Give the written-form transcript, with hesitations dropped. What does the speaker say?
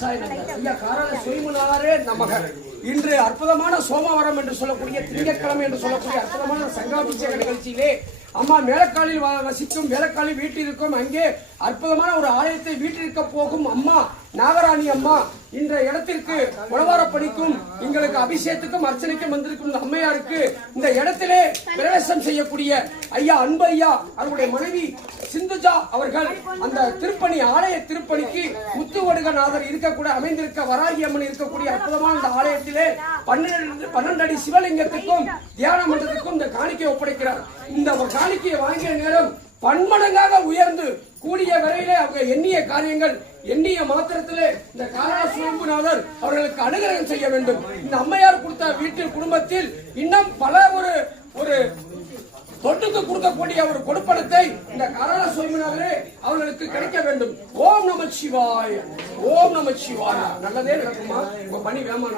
காரண சுயமுனாரே நமக. இன்று அற்புதமான சோமவாரம் என்று சொல்லக்கூடிய திங்கட்கிழமை என்று சொல்லக்கூடிய அற்புதமான சங்காபிஷேக நிகழ்ச்சியிலே அம்மா மேலக்காலில் வசிக்கும் மேலக்காலில் வீட்டிற்கும் அங்கே அற்புதமான ஒரு ஆலயத்தை வீட்டிற்க போகும் அம்மா நாகராணி அம்மா இந்த இடத்திற்கு உழவாரப்பணிக்கும் எங்களுக்கு அபிஷேகத்துக்கும் அர்ச்சனைக்கும் வந்திருக்கும் இந்த அம்மையாருக்கு இந்த இடத்திலே பிரவேசம் செய்யக்கூடிய ஐயா அன்பு ஐயா அவருடைய மனைவி சிந்துஜா அவர்கள் அந்த திருப்பணி ஆலய திருப்பணிக்கு முத்துவடுகநாதர் இருக்கக்கூடிய அமைந்திருக்க வராகி அம்மன் இருக்கக்கூடிய அற்புதமான இந்த ஆலயத்திலே 12 அடி சிவலிங்கத்துக்கும் தியான மண்டலத்துக்கும் இந்த காணிக்கை ஒப்படைக்கிறார். இந்த காணிக்கையை வாங்கிய நேரம் பன்மடங்காக உயர்ந்து கூடிய வரையிலே அவங்க எண்ணிய காரியங்கள் எண்ணிய மாத்திரத்திலே இந்த காரண சுயம்புநாதர் அவர்களுக்கு அனுகிரகம் செய்ய வேண்டும். இந்த அம்மையார் கொடுத்த வீட்டில் குடும்பத்தில் இன்னும் பல ஒரு தொட்டுக்கு கொடுக்கக்கூடிய ஒரு கொடுப்பனத்தை இந்த காரண சுயம்புநாதரே அவர்களுக்கு கிடைக்க வேண்டும். ஓம் நம சிவாய, ஓம் நம சிவாய. நல்லதே நடக்குமா? உங்க பணி வேமா